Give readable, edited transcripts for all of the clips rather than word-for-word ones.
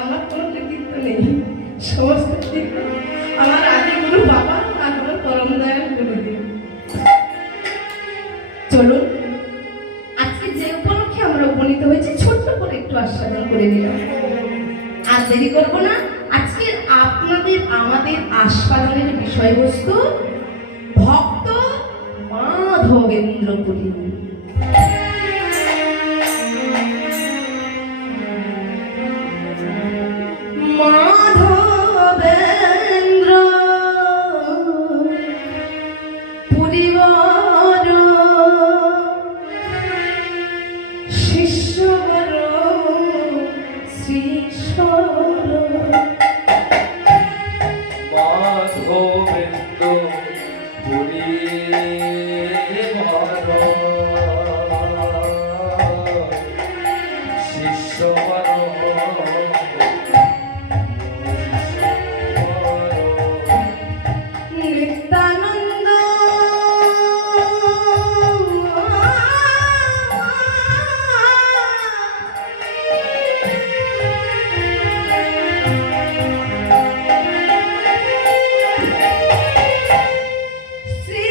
আমার কোনো কৃতিত্ব নেই, সমস্ত কৃতিত্ব আমার আদি গুরু বাবা আর আমার পরম দয়াল গুরুদেব। চলুন আজকে যে উপলক্ষে আমরা উপনীত হয়েছি ছোট্ট করে একটু আস্বাদন করে নিলাম। আর দেরি করবো না, আজকের আপনাদের আমাদের আস্বাদনের বিষয়বস্তু ভক্ত মাধবেন্দ্র পুরী। মাধবেন্দ্র পুরীবর শিষ্যবর শ্রীশ্বর মাধবেন্দ্র পুরীবর শিষ্যবর নিত্যানন্দ শ্রী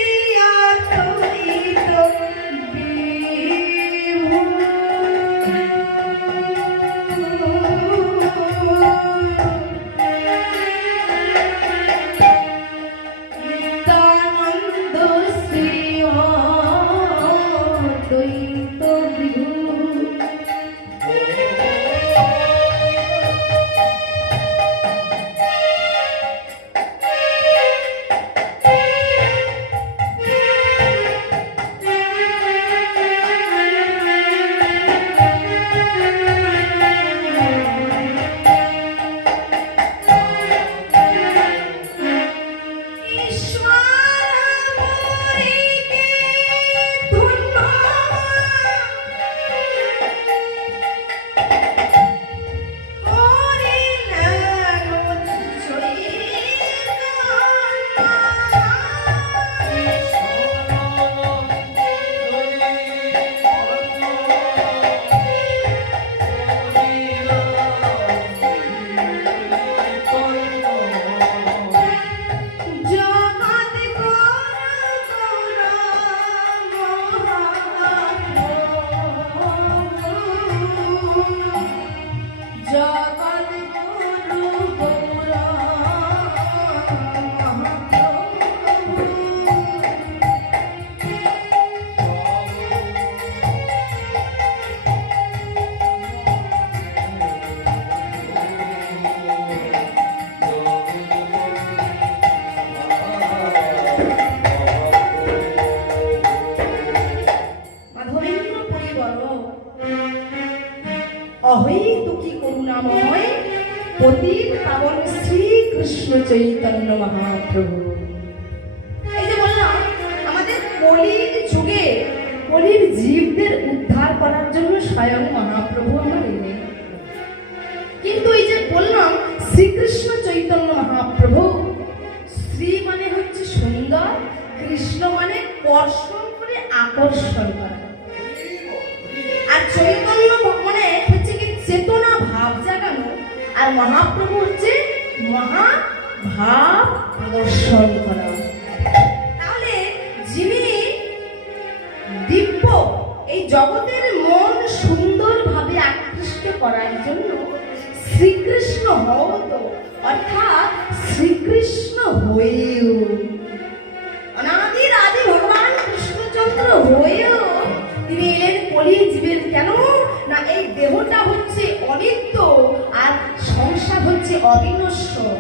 অদ্বৈত নিত্যানন্দ শ্রী অদ্বৈত বিভু। অহৈতুকী করুণাময় পতিত পাবন শ্রীকৃষ্ণ চৈতন্য মহাপ্রভু। এই যে বললাম আমাদের কলির যুগে কলির জীবদের উদ্ধার করার জন্য স্বয়ং মহাপ্রভু আমার এলেন। কিন্তু এই যে বললাম শ্রীকৃষ্ণ চৈতন্য মহাপ্রভু, শ্রী মানে হচ্ছে সুন্দর, কৃষ্ণ মানে কর্ষণ করে আকর্ষণ করা, আর চৈতন্য মানে হচ্ছে কি চেতনা ভাব জাগানো, আর মহাপ্রভু হচ্ছে মহা ভাব প্রদর্শন করা। তাহলে যিনি দিব্য এই জগতের মন সুন্দরভাবে আকৃষ্ট করার জন্য শ্রীকৃষ্ণ হত, অর্থাৎ শ্রীকৃষ্ণ হয়েও অনাদির আদি ভগবান কৃষ্ণচন্দ্র হয়েও তিনি এলেন কলির জীবের। কেন না এই দেহটা হচ্ছে অনিত্য আর সংসার হচ্ছে অবিনশ্বর।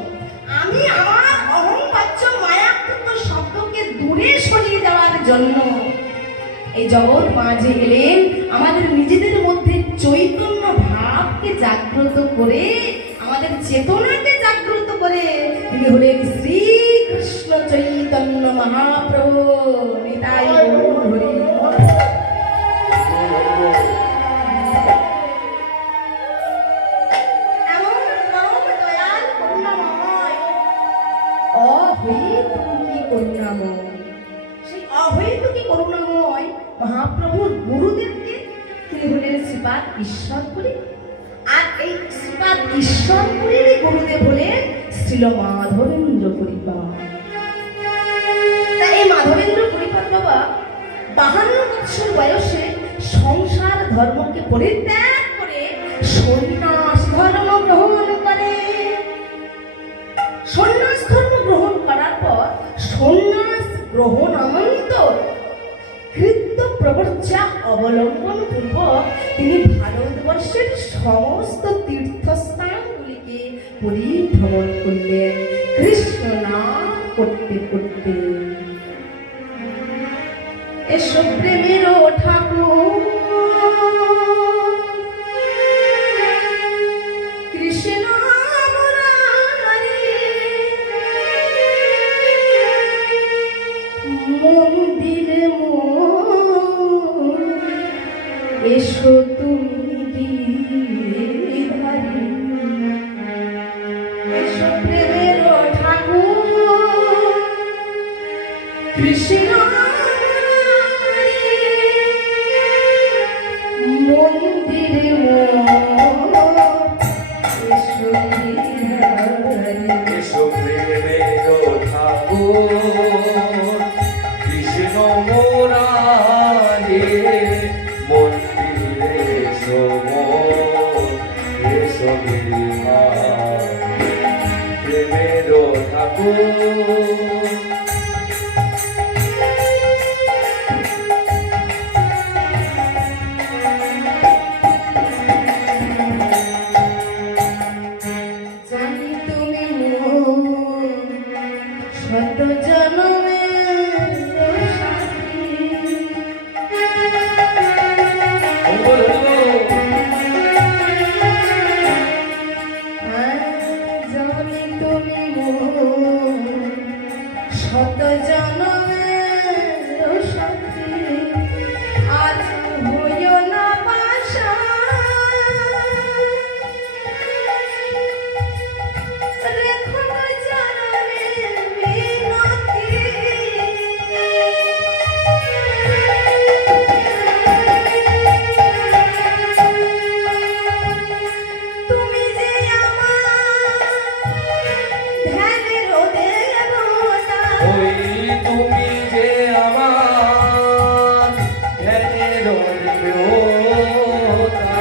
আমি আমার অহংবাচ্য মায়াকৃত শব্দকে দূরে সরিয়ে দেওয়ার জন্য এই জগৎ মাঝে এলেন, আমাদের নিজেদের মধ্যে চৈতন্য ভাবকে জাগ্রত করে, আমাদের চেতনাকে জাগ্রত করে তিনি হলেন শ্রীকৃষ্ণ চৈতন্য মহাপ্রভু। নিতাই গৌর হরি। এমন পরম দয়াল করুণাময়, অহৈতুকী করুণাময়, সেই অহৈতুকী করুণাময় মহাপ্রভুর গুরুদেবকে তিনি হলেন শ্রী শ্রীপাদ ঈশ্বরপুরী। আর এই শ্রীপাদ ঈশ্বরপুরীর গুরুদেব হলেন শ্রীল মাধবেন্দ্র পরিপাদ। তাই এই মাধবেন্দ্র পরিপাদ বাবা 52 বছর বয়সে সংসার ধর্মকে পরিত্যাগ করে সন্ন্যাস ধর্ম গ্রহণ করে। সন্ন্যাস ধর্ম গ্রহণ করার পর সন্ন্যাস গ্রহণানন্তর কৃত্য প্রবর্চা অবলম্বন পূর্বক তিনি ভারতবর্ষের সমস্ত তীর্থস্থানগুলিকে পরিভ্রমণ করলেন কৃষ্ণ নাম করতে করতে। এসো প্রেমের ঠাকুর কৃষ্ণ মন্দিরে এসো তুমি গিরিধারী। এসো প্রেমের ঠাকুর কৃষ্ণ মন্দিরে এসো গিরিধারী। এসো প্রেমের ঠাকুর কৃষ্ণ মুরারি মন্দিরে এসো এসো গিরিধারী প্রেমের ঠাকুর। জানি তুমি শত জনমের সাথী। জানি তুমি শত জনমের সাথী। আজ হইও না বাসা রেখো চরণে মিনতি। তুমি যে আমার ধ্যানের দেবতা। ওই তুমি যে আমার ধ্যানের দেবতা।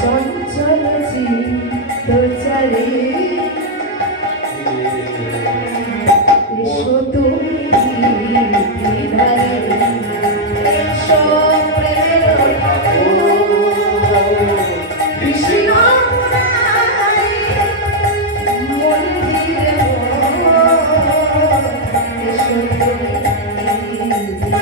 চঞ্চল চিত্ত চারি এসো তুমি গিরিধারী। এসো প্রেমের ঠাকুর কৃষ্ণ মন্দিরে এসো তুমি গিরিধারী।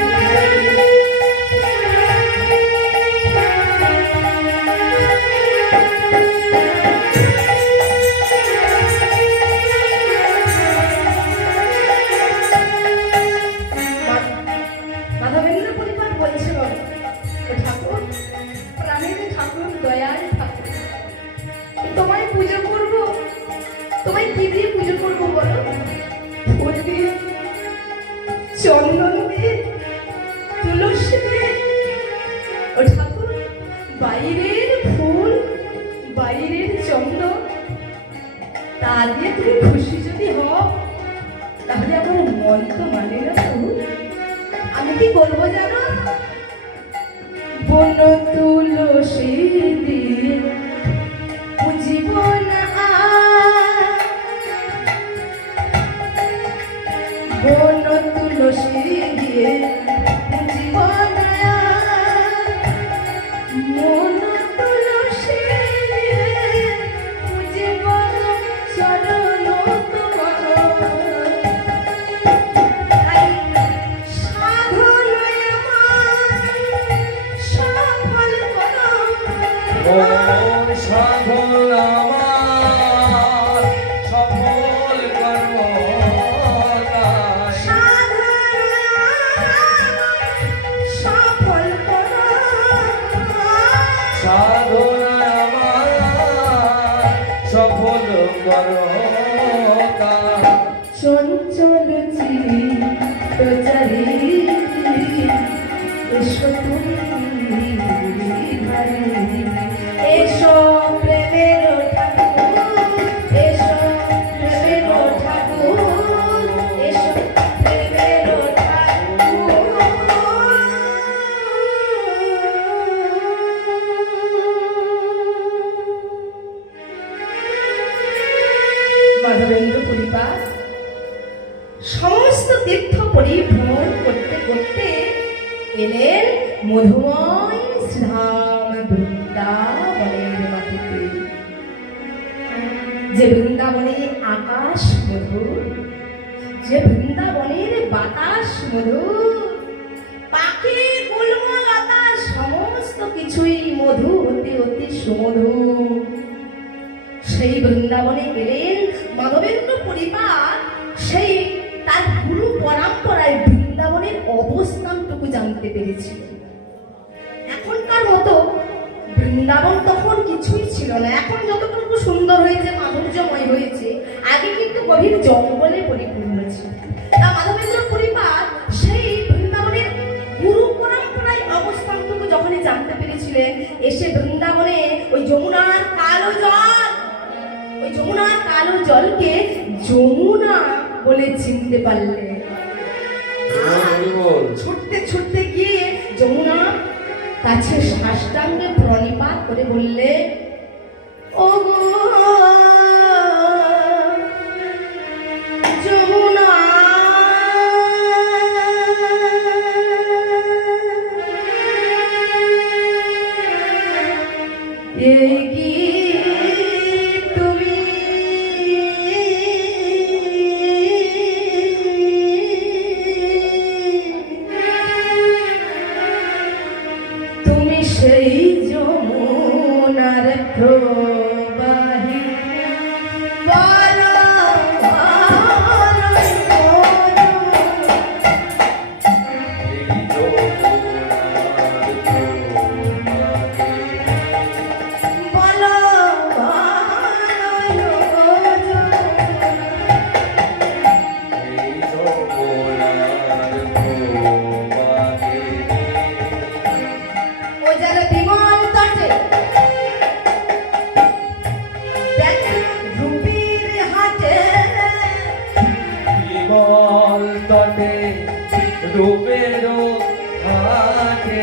মাধবেন্দ্র পরিপাদ বলছিল, ও ঠাকুর, প্রাণের ঠাকুর, দয়াল ঠাকুর, তোমায় পুজো করব। তোমায় কি দিয়ে পুজো করব বলো? ফুল দিয়ে, চন্দন দিয়ে, তুলসী দিয়ে। ও ঠাকুর, বাইরের ফুল, বাইরের চন্দন, তা দিয়ে তুমি খুশি যদি হও তাহলে আমার মন তো মানে না। আমি কি করবো জানো? বন তুলসী দিয়ে বুঝিব না আর। বন তুলসী দিয়ে বুঝিব না আর। মন তুলসী দিয়ে বুঝিব চরণ তোমার। ওর সাধন আমার সফল করো তাই। সাধন আমার সফল করো তাই। চঞ্চল চিত্ত চারি এসো তুমি গিরিধারী। এলেন মধুময় শ্রীধাম বৃন্দাবনের মাটিতে। যে বৃন্দাবনে আকাশ মধুর, যে বৃন্দাবনের বাতাস মধুর, পাখি গুল্ম লতা সমস্ত কিছুই মধু হতে অতি সুমধুর। সেই বৃন্দাবনে গেলেন মাধবেন্দ্র পরিবার, সেই তার গুরু পরম্পরায় বৃন্দাবনের অবস্থানটুকু জানতে পেরেছিল। এখনকার মতো বৃন্দাবন তখন কিছুই ছিল না। এখন যতটুকু সুন্দর হয়েছে, মাধুর্যময় হয়েছে, আগে কিন্তু গভীর জঙ্গলে পরিপূর্ণ ছিল। তা মাধবেন্দ্র পরিবার সেই বৃন্দাবনের গুরু পরম্পরায় অবস্থানটুকু যখনই জানতে পেরেছিলেন, এসে বৃন্দাবনে ওই যমুনার কালো জল, ওই যমুনার কালো জলকে যমুনা বলে চিনতে পারলেন। ছুটতে ছুটতে গিয়ে যমুনা কাছে সাষ্টাঙ্গে প্রণিপাত করে বললে, ও গো যমুনা, এই কি তুমি সেই যমুনার প্রবাহী, রূপেরও হাতে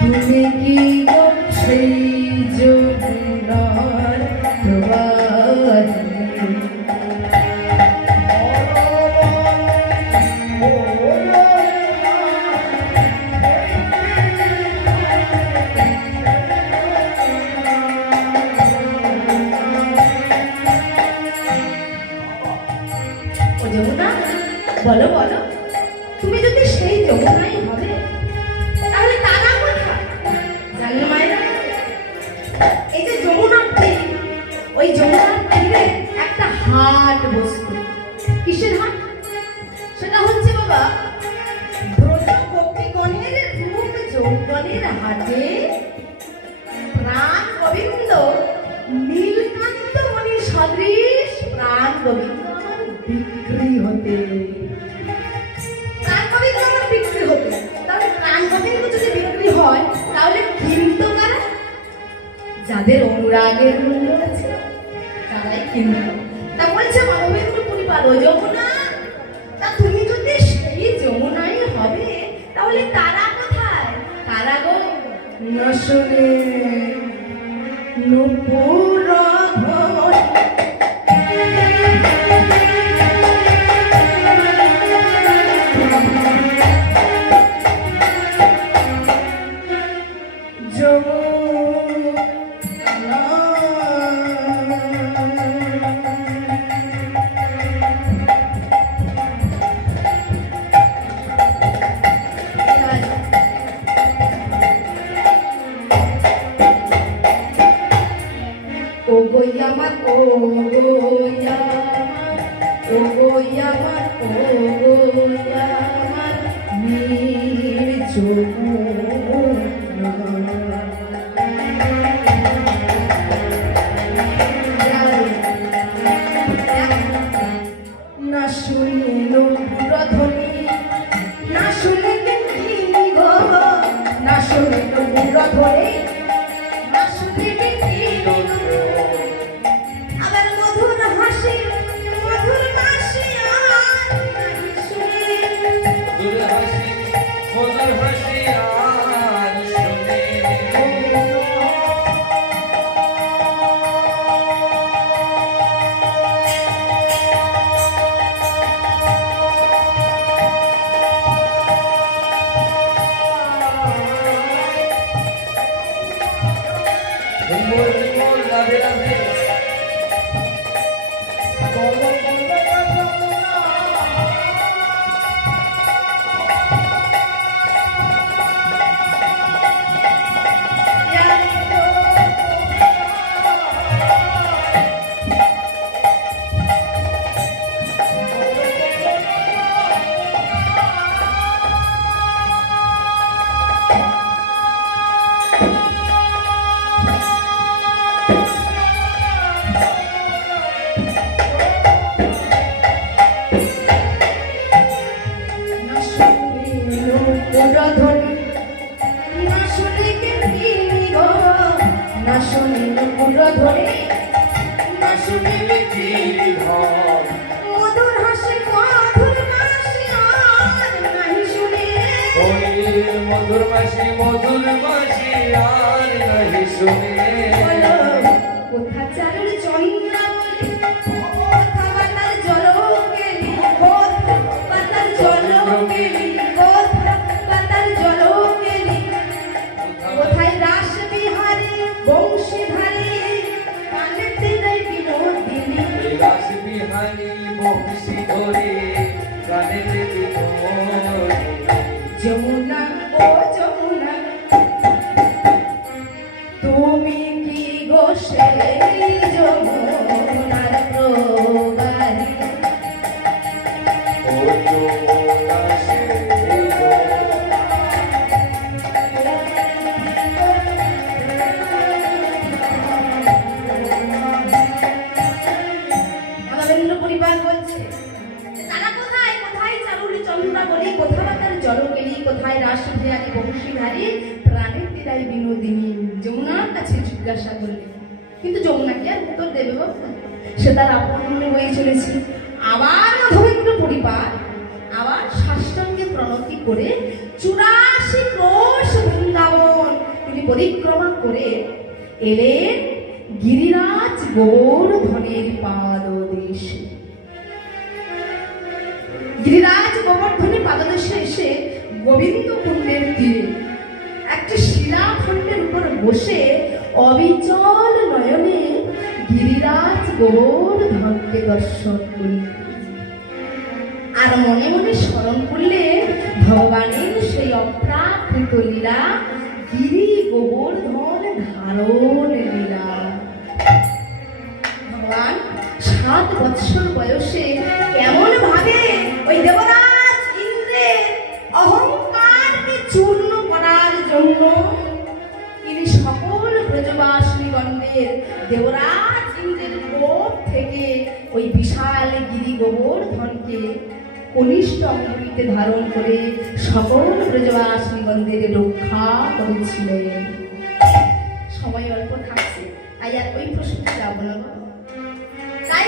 তুমি কি সেই যমুনার প্রবাহী, যমুনা বলো বলো, তুমি যদি সেই যমুনাই হবে তাহলে তারা কোথায়? জানেন মায়েরা, এই যে যমুনার তীর, ওই যমুনার তীরে একটা হাট বসত। কিসের হাট? সেটা হচ্ছে বাবা ব্রজ গোপীগণের রূপ যৌবনের হাটে প্রাণ গোবিন্দ নীলকান্ত মণি সদৃশ প্রাণ গোবিন্দ বিক্রি হতে, প্রাণ গোবিন্দ আমার বিক্রি হতে। তাহলে প্রাণ গোবিন্দ যদি বিক্রি হয় তাহলে কিনতো কারা? যাদের অনুরাগের মূল্য আছে তারাই কিনতো। তা বলছে মাধবেন্দ্র পরিবার, ও যমুনা, তা তুমি যদি সেই যমুনাই হবে তাহলে তারা কোথায়? তারা গো নশনে নূপুর যমুনা ও গোয়ামার ও গোয়ামার ও গোয়ামার ও গোয়ামার নীল যমুনা না শুনিল পুরধ্বনি না শুনিলে কিনি গো না শুনিল পুরধ্বনি না শুনিলে কিনি গো আবার মধুর হাসি মধুর হাসি আর নাহি শুনি মধুর হাসি আর শুনে রাধে রাধে না শুনিল পুরধ্বনি না শুনিলে কিনি গো না শুনিল পুরধ্বনি না শুনিলে কিনি গো মধুর হাসি আর নাহি শুনি মধুর মাসি আর নাহি শুনে বলো কোথা চারুর চন্দ্রাবলী কোথা বাতার জল কেলি কোথা বাতার জল কেলি কোথা বাতার জল কেলি কোথায় রাস বিহারী বংশীধারী কানেতে দেয় বিনোদিনী রাস বিহারী বংশী ধরে গানেতে বিনোদিনী যমুনা ও যমুনা তুমি কি গো সেই যমুনার প্রবাহী ও যমুনা সেই মানবেন্দ্র পরিবার বলছে তারা কোথায় কোথায় চারুলি চন্দ্রাবলী কোথা বাতার জল কেলি কোথায় রাস বিহারী বংশীধারী প্রাণের দিদাই বিনোদিনী যমুনার কাছে জিজ্ঞাসা করলেন কিন্তু যমুনা কি আর উত্তর দেবে বাবা সে তার আপন মনে বয়ে চলেছে আবার মাধবেন্দ্র পরিবার আবার সাষ্টাঙ্গে প্রণতি করে 84 ক্রোশ বৃন্দাবন তিনি পরিক্রমা করে এলেন গিরিরাজ গোবর্ধনের পাদদেশে গিরিরাজ গোবর্ধনের পাদদেশে এসে গোবিন্দ কুণ্ডের তীরে একটি শিলাখণ্ডের উপর বসে অবিচল নয়নে গিরিরাজ গোবর্ধনকে দর্শন করলেন আর মনে মনে স্মরণ করলে ভগবানের সেই অপ্রাকৃত লীলা গিরি গোবর্ধন ধারণ লীলা ভগবান 7 বৎসর বয়সে কেমন ভাবে ওই দেবরাজ ইন্দ্রের অহংকারকে চূর্ণ করার জন্য তিনি সকল ব্রজবাসীগণের দেবরাজ ইন্দ্রের কোপ থেকে ওই বিশাল গিরি গোবর্ধনকে কনিষ্ঠ অঙ্গুলিতে ধারণ করে সকল ব্রজবাসীগণদের রক্ষা করেছিলেন সময় অল্প থাকছে তাই আর ওই প্রসঙ্গে যাব না তাই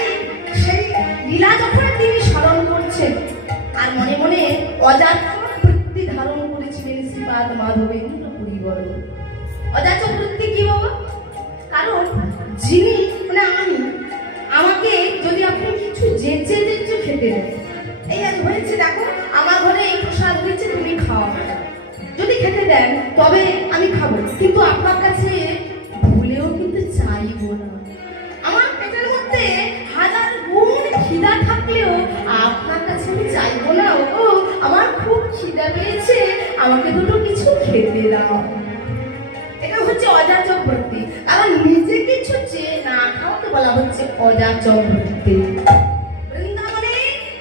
সেই লীলা যখন তিনি স্মরণ করছেন আর মনে মনে অযাচক বৃত্তি ধারণ করেছিলেন শ্রীপাদ মাধবেন্দ্র পরিবর অযাচক বৃত্তি কি বাবা কারণ যিনি মানে আমাকে যদি আপনি কিছু যেচে খেতে দেন এই আজ হয়েছে দেখো আমার ঘরে এই প্রসাদ হয়েছে তুমি খাও যদি খেতে দেন তবে আমি খাবো কিন্তু আপনার কাছে ভুলেও কিন্তু চাইবো না আমার পেটের মধ্যে হাজার গুণ খিদা থাকলেও আপনার কাছে আমি চাইবো না ও আমার খুব খিদা পেয়েছে আমাকে দুটো কিছু খেতে দাও এটা হচ্ছে অযাচক বৃত্তি কারণ নিজে কিছু চেয়ে না বলা হচ্ছে অজাচর নৃত্যে। বৃন্দাবনে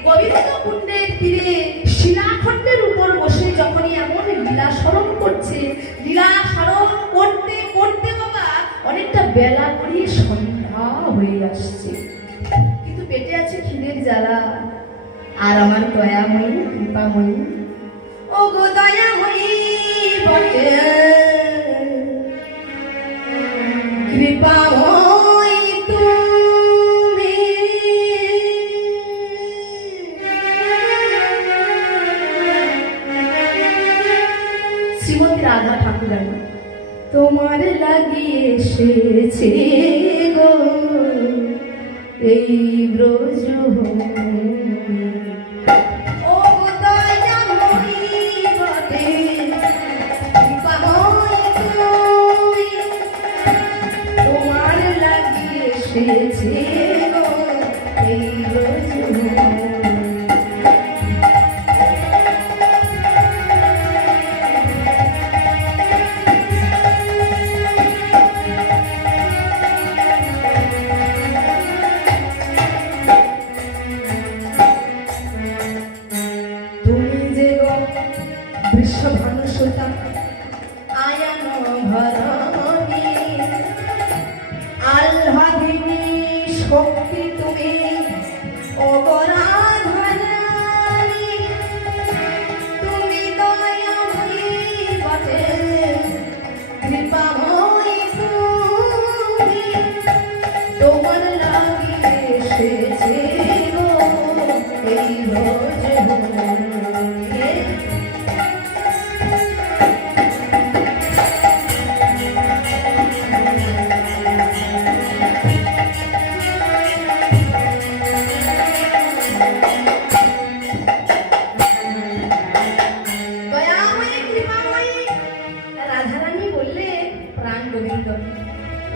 গোবিন্দ কুণ্ডের তীরে শিলাখণ্ডের উপর বসে যখনই এমন লীলা স্মরণ করছে, লীলা স্মরণ করতে করতে বাবা অনেকটা বেলা গড়িয়ে সন্ধ্যা হয়ে আসছে, কিন্তু পেটে আছে খিদের জ্বালা। আর আমার দয়াময়ী কৃপাময়ী, ও গো দয়াময়ী বটে, কৃপাময়ী তুমি, শ্রীমতী রাধা ঠাকুরানী তোমার লাগিয়ে এসেছে গো এই ব্রজ ও গো দয়াময়ী বটে, কৃপাময়ী তুমি, তোমার লাগিয়ে এসেছে গো এই ব্রজ। তুমি যে গো বৃষভানুসুতা আয়ান ভরণী, আহ্লাদিনী শক্তি তুমি, ও গো রাধারানী, তুমি দয়াময়ী বটে, কৃপাময়ী তুমি, তোমার লাগিয়ে এসেছে গো এই ব্রজ ভূমি। দয়াময়ী কৃপাময়ী রাধারানী বললে, প্রাণ গোবিন্দ,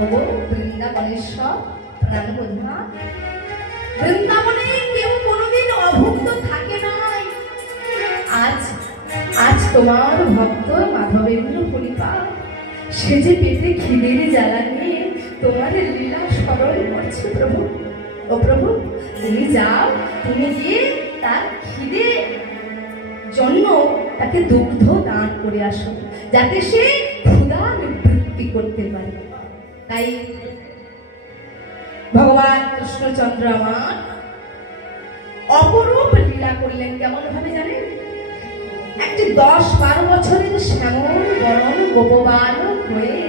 ও বৃন্দাবনেশ্বর প্রাণ বন্ধা, বৃন্দাবনে কেউ কোনোদিন অভুক্ত থাকে নাই। আজ আজ তোমার ভক্ত মাধবেন্দ্র পরিপাল সে যে পেটে খিদের জ্বালা নিয়ে তোমার লীলা স্মরণ করছে প্রভু। ও প্রভু, তুমি যাও, তুমি গিয়ে তার খিদে জন্য তাকে দুগ্ধ দান করে আসো, যাতে সে ক্ষুধা নিবৃত্তি করতে পারে। তাই ভগবান কৃষ্ণচন্দ্র আমার অপরূপ লীলা করলেন। কেমন ভাবে জানেন? একটি 10-12 বছরের শ্যামল বরণ গোপবাল হয়ে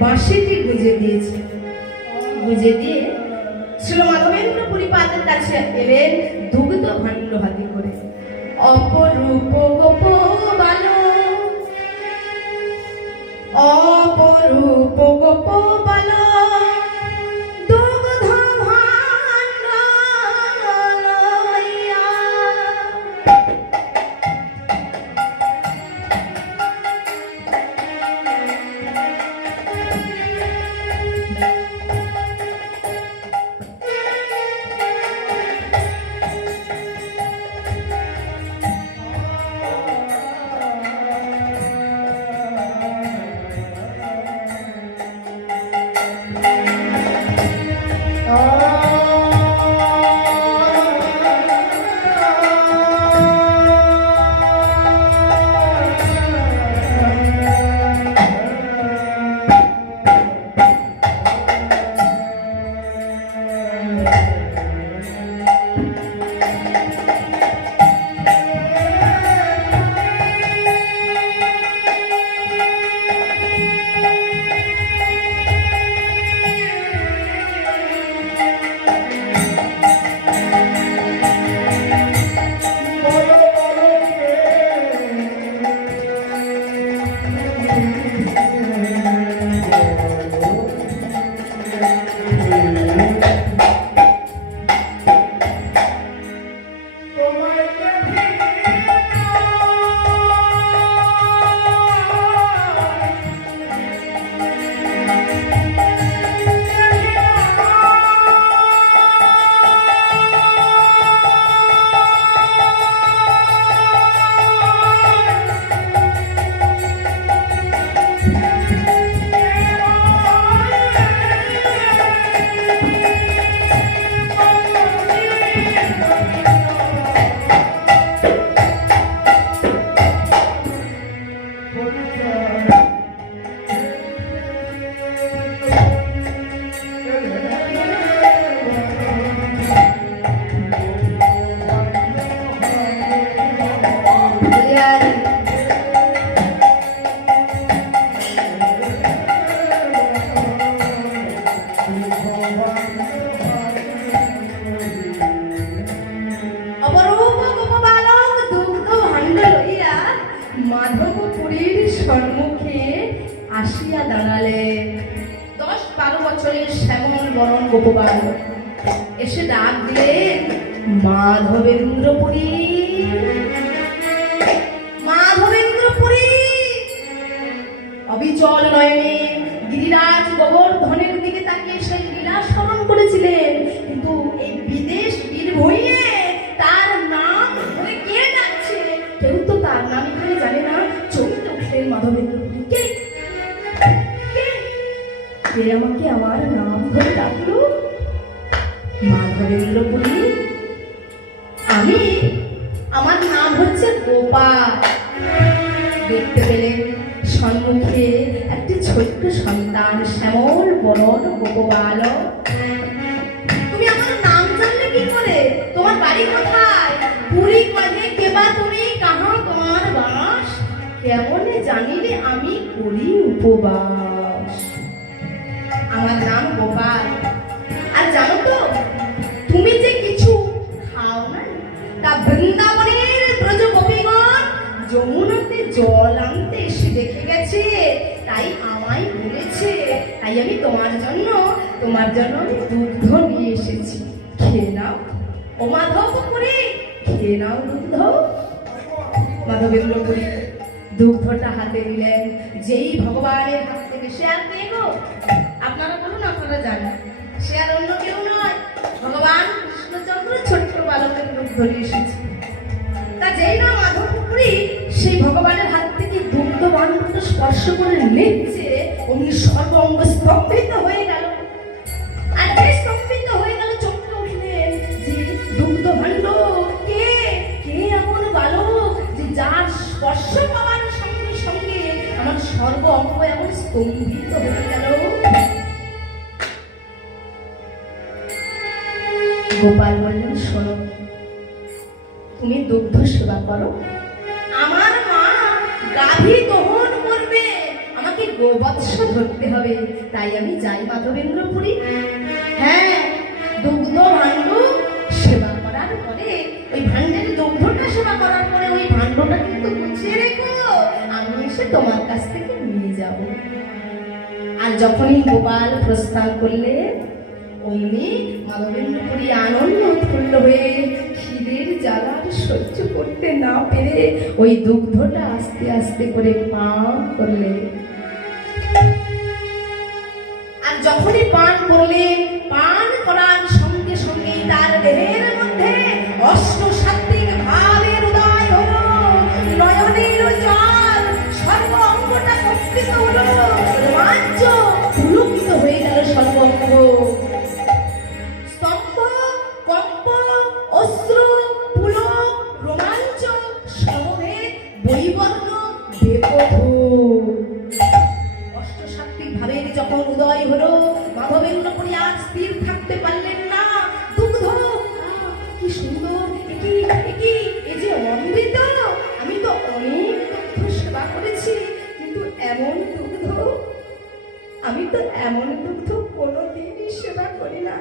বাঁশিটি গুঁজে দিয়েছে। গুঁজে দিয়ে শ্রী মাধবেন্দ্র পরিপাতের কাছে এলেন দুগ্ধ ভাণ্ড হাতে করে। অপরূপ গোপবাল, অপরূপ গোপবাল, দুগ্ধ ভাণ্ড লইয়া আসিয়া দাঁড়ালেন 10-12 বছরের শ্যামল বরণ গোপবাল। এসে ডাক দিলেন, মাধবেন্দ্রপুরী, মাধবেন্দ্রপুরী। অবিচল নয়নে গিরিরাজ গোবর্ধনের দিকে তাকিয়ে সেই লীলা স্মরণ করেছিলেন, কিন্তু এই বিদেশ বীরভূঁইয়ে তার নাম ধরে কে ডাকছে, কেউ তো তার নাম এখানে জানে না। চমকে উঠলেন মাধবেন্দ্রপুরী। কে কে কে আমাকে আমার নাম ধরে ডাকলো? মাধবেন্দ্রপুরী, আমি, আমার নাম হচ্ছে গোপাল। দেখতে পেলেন সম্মুখে একটি ছোট্ট সন্তান, শ্যামল বরণ গোপবাল। তুমি আমার নাম জানলে কি করে? তোমার বাড়ি কোথায়? পুরী কহে কেবা তুমি, কাহা তোমার বাস? কেমনে জানিলে আমি করি উপবাস? আমার নাম গোপাল। আর জানো তো, তুমি যে কিছু খাও না, তা বৃন্দাবনের ব্রজ গোপীগণ যমুনাতে জল আনতে এসে দেখে গেছে, তাই আমায় বলেছে, তাই আমি তোমার জন্য আমি দুগ্ধ নিয়ে এসেছি। খেয়ে নাও। ও মাধবপুরী, খেয়ে নাও দুগ্ধ। মাধবেন্দ্রপুরী দুগ্ধটা হাতে নিলেন। যেই ভগবানের হাত থেকে, সে আর কে গো? আপনারা বলুন, আপনারা জানেন, সে আর অন্য কেউ নয়, ভগবান কৃষ্ণচন্দ্র ছোট্ট বালকের দুগ্ধ নিয়ে এসেছে। তা যেই না মাধবপুরী সেই ভগবানের হাত থেকে দুগ্ধ বান্ডটা স্পর্শ করে নিচ্ছে, অমনি সর্ব অঙ্গ স্তম্ভিত হয়ে গেল। আর যে স্তম্ভিত হয়ে গেল, চমকে উঠলেন যে দুগ্ধ ভাণ্ড কে, কে এমন বালক যে যার স্পর্শ পাওয়ার সঙ্গে সঙ্গে আমার সর্ব অঙ্গ এমন স্তম্ভিত হয়ে গেল। গোপাল বললেন, শোনো, তুমি দুগ্ধ সেবা করো, আমার মা গাভী দহন করবে, আমাকে গোবৎস ধরতে হবে, তাই আমি যাই মাধবেন্দ্রপুরী। হ্যাঁ, দুগ্ধ ভাণ্ড সেবা করার পরে, ওই ভাণ্ডের দুগ্ধটা সেবা করার পরে ওই ভাণ্ডটা কিন্তু গুছিয়ে রেখো, আমি এসে তোমার কাছ থেকে নিয়ে যাব। আর যখনই গোপাল প্রস্থান করলে, অমনি মাধবেন্দ্রপুরী আনন্দ উৎফুল্ল হয়ে খিদের জ্বালা সহ্য করতে না পেরে ওই দুগ্ধটা আস্তে আস্তে করে পান করলে। আর যখনই পান করলেন, পান করার সঙ্গে সঙ্গে তার দেহের মধ্যে অষ্টসাত্ত্বিক ভাবের উদয় হলো, নয়নের জল, সর্ব অঙ্গটা কম্পিত হলো, রোমাঞ্চ পুলকিত হয়ে গেল সর্ব অঙ্গ। স্তম্ভ, কম্প, অশ্রু, পুলক, রোমাঞ্চ, সমবেত, বৈবর্ণ, বেপথুর। অষ্টসাত্ত্বিক ভাবের যখন উদয় হলো, মাধবেন্দ্রপুরী আর স্থির থাকতে পারলেন না। দুগ্ধ, কি সুন্দর, এ যে অমৃত, আমি তো অনেক দুগ্ধ সেবা করেছি, কিন্তু এমন দুগ্ধ, আমি তো এমন দুগ্ধ কোনোদিনই সেবা করি না।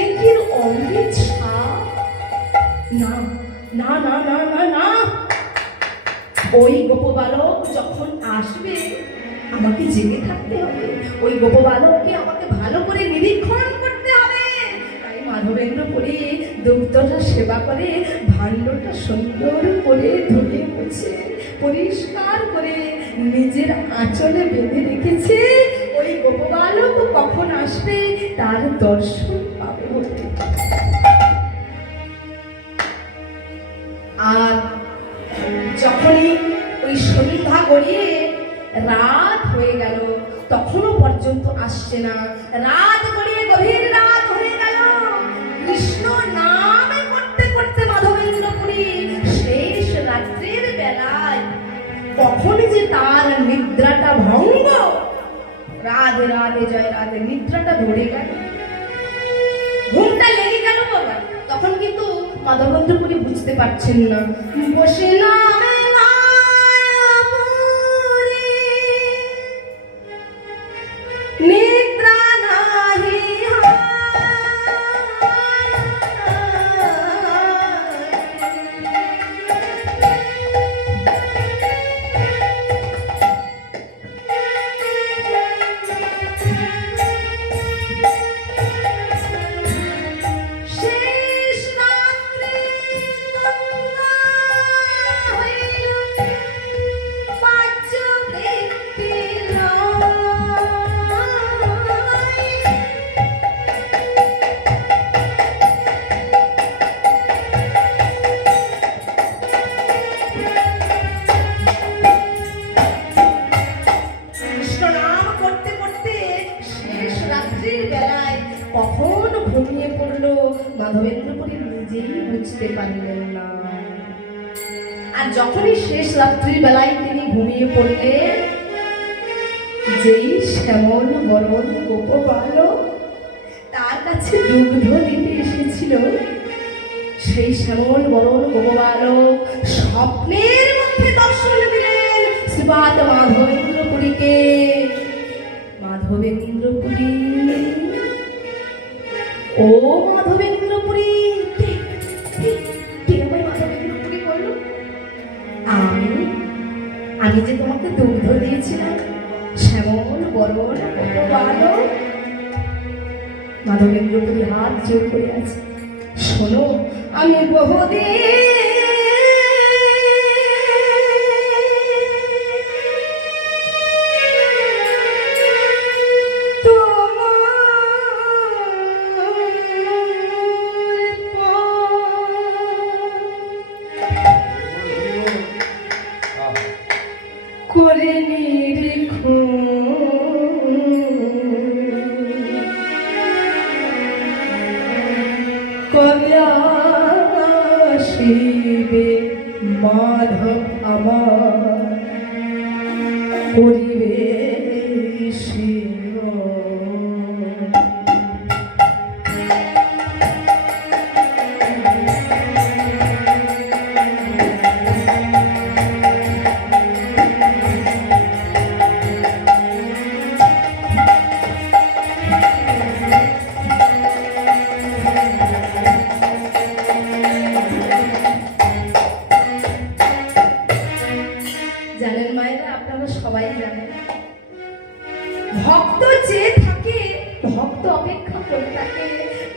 এর অমৃত স্বাদ, না না না না না না, ওই গোপবালক যখন আসবে আমাকে জেগে থাকতে হবে, ওই গোপবালককে আমাকে ভালো করে নিরীক্ষণ করতে হবে। তাই মাধবেন্দ্রপুরী দুগ্ধটা সেবা করে ভাণ্ডটা সুন্দর করে ধুয়ে মুছে পরিষ্কার করে নিজের আঁচলে বেঁধে রেখেছে। ওই গোপবালক কখন আসবে তার দর্শন পাবে বলে। আর যখনই ওই সন্ধ্যা গড়িয়ে রাত হয়ে গেল, তখনও পর্যন্ত আসছে না। রাত গড়িয়ে গভীর রাত হয়ে গেল, কৃষ্ণ নাম করতে করতে মাধবেন্দ্রপুরী শেষ রাত্রের বেলায় কখন যে তার নিদ্রাটা ভঙ্গ, রাধে রাধে জয় রাধে, নিদ্রাটা ধরে গেল, ঘুমটা লেগে গেল বাবা। তখন কিন্তু মাধবেন্দ্রপুরী বুঝতে পারছেন না, বসে না নিদ্রা নাহি কখন ঘুমিয়ে পড়লো মাধবেন্দ্রপুরী নিজেই বুঝতে পারলেন না। আর যখনই শেষ রাত্রির বেলায় তিনি ঘুমিয়ে পড়লেন, যেই শ্যামল বরণ গোপবাল তার কাছে দুগ্ধ দিতে এসেছিল, সেই শ্যামল বরণ গোপবাল স্বপ্নের মধ্যে দর্শন দিলেন শ্রীপাদ মাধবেন্দ্রপুরীকে। মাধবেন্দ্রপুরী, ও মাধবেন্দ্রপুরী, মাধবেন্দ্রপুরী বলল, আমি যে তোমাকে দুগ্ধ দিয়েছিলাম শ্যামল বরণ গোপবাল। মাধবেন্দ্রপুরী হাত জোর করে আছে, শোনো, আমি বহুদিন করে কবে আসিবে মাধব আমার পরিবেশে। জানেন মায়েরা, আপনারা সবাই জানেন, ভক্ত চেয়ে থাকে, ভক্ত অপেক্ষা করে থাকে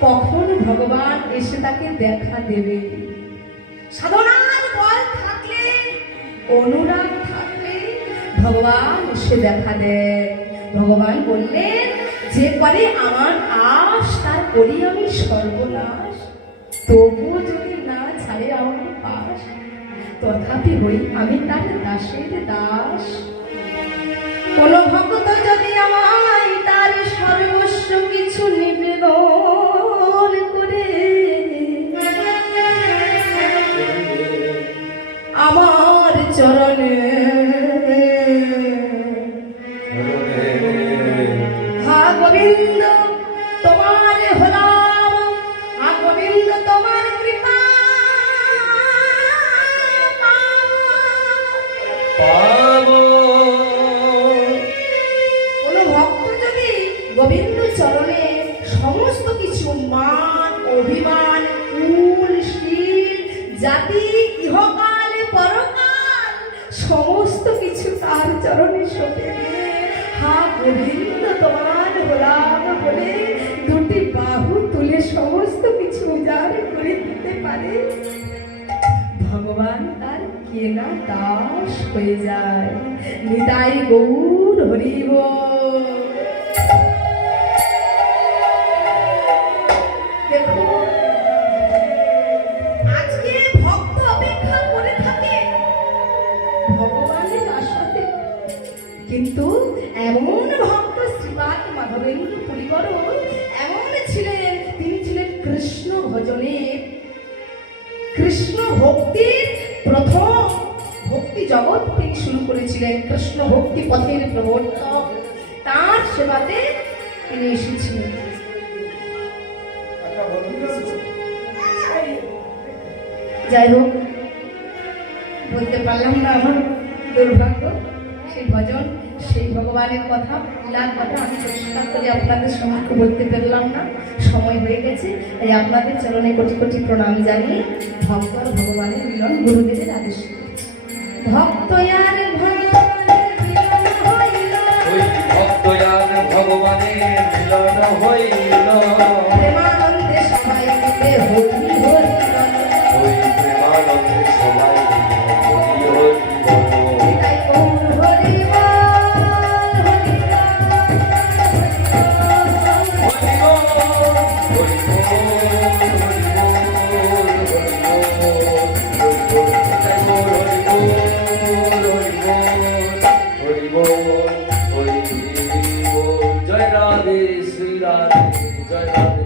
কখন ভগবান এসে তাকে দেখা দেবে। সাধনার বল থাকলে, অনুরাগ থাকলে ভগবান এসে দেখা দেয়। ভগবান বললেন, যে করে আমার আশ তার করি আমি সর্বনাশ, তবুও যদি না ছাড়ে আমার পাশ, তথাপি হই আমি তার দাসের দাস। কোন ভক্ত যদি আমায় তার সর্বস্ব কিছু নিবেদন করে আমার চরণে, হা গোবিন্দ তোমার হলাম, হা গোবিন্দ তোমার কৃপা পাবো। কোন ভক্ত যদি গোবিন্দ চরণে সমস্ত কিছু মান, অভিমান, কুল, শীল, জাতি, ইহকাল পরকাল সমস্ত কিছু তার চরণে সঁপে দিয়ে হা গোবিন্দ তোমার হলাম বলে দুটি বাহু তুলে সমস্ত কিছু উজাড় করে দিতে পারে, ভগবান তার কেনা দাস হয়ে যায়। নিতাই গৌর হরি বল। দেখো, আজকে ভক্ত অপেক্ষা করে থাকে ভগবানের আশাতে, কিন্তু এমন ভক্ত শ্রীপাদ মাধবেন্দ্রপুরী এমন ছিলেন, তিনি ছিলেন কৃষ্ণ ভজনের, কৃষ্ণ ভক্তির প্রথম ভক্তি জগৎ তিনি শুরু করেছিলেন, কৃষ্ণ ভক্তি পথের প্রবর্তক, তার সেবাতে তিনি এসেছিলেন। যাই হোক, বলতে পারলাম না, আমার দুর্ভাগ্য। সেই ভজন, সেই ভগবানের কথা, লীলার কথা আমি পরিষ্কার করে আপনাদের সম্মুখে বলতে পারলাম না, সময় হয়ে গেছে। তাই আপনাদের চরণে কোটি কোটি প্রণাম জানিয়ে ভক্ত আর ভগবানের মিলন গুরুদেবের আদেশ করছি। ভক্ত আর ভগবানের মিলন হইল, ওই ভক্ত আর ভগবানের মিলন হইল, প্রেমানন্দে সবাই মিলে হরি হরি বল, ওই প্রেমানন্দে সবাই মিলে হরি হরি বল। নিতাই গৌর হরি বল, হরি বল, হরি বল। জয় রাধে শ্রী রাধে। জয় রাধে।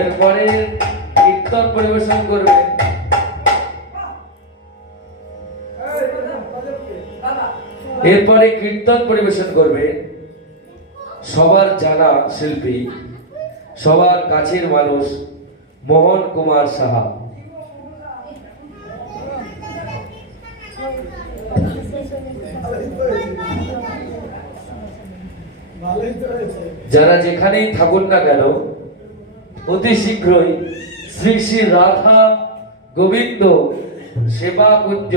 এরপরে কীর্তন পরিবেশন করবে সবার জানা শিল্পী, সবার কাছের মানুষ মোহন কুমার সাহা। যারা যেখানেই থাকুন না কেন অতি শীঘ্রই শ্রী শ্রী রাধা গোবিন্দ সেবা কুঞ্জ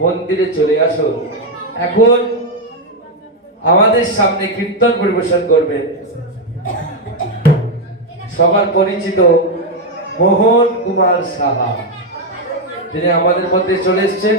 মন্দিরে চলে আসুন। এখন আমাদের সামনে কীর্তন পরিবেশন করবেন সবার পরিচিত মোহন কুমার সাহা। তিনি আমাদের মধ্যে চলে এসেছেন।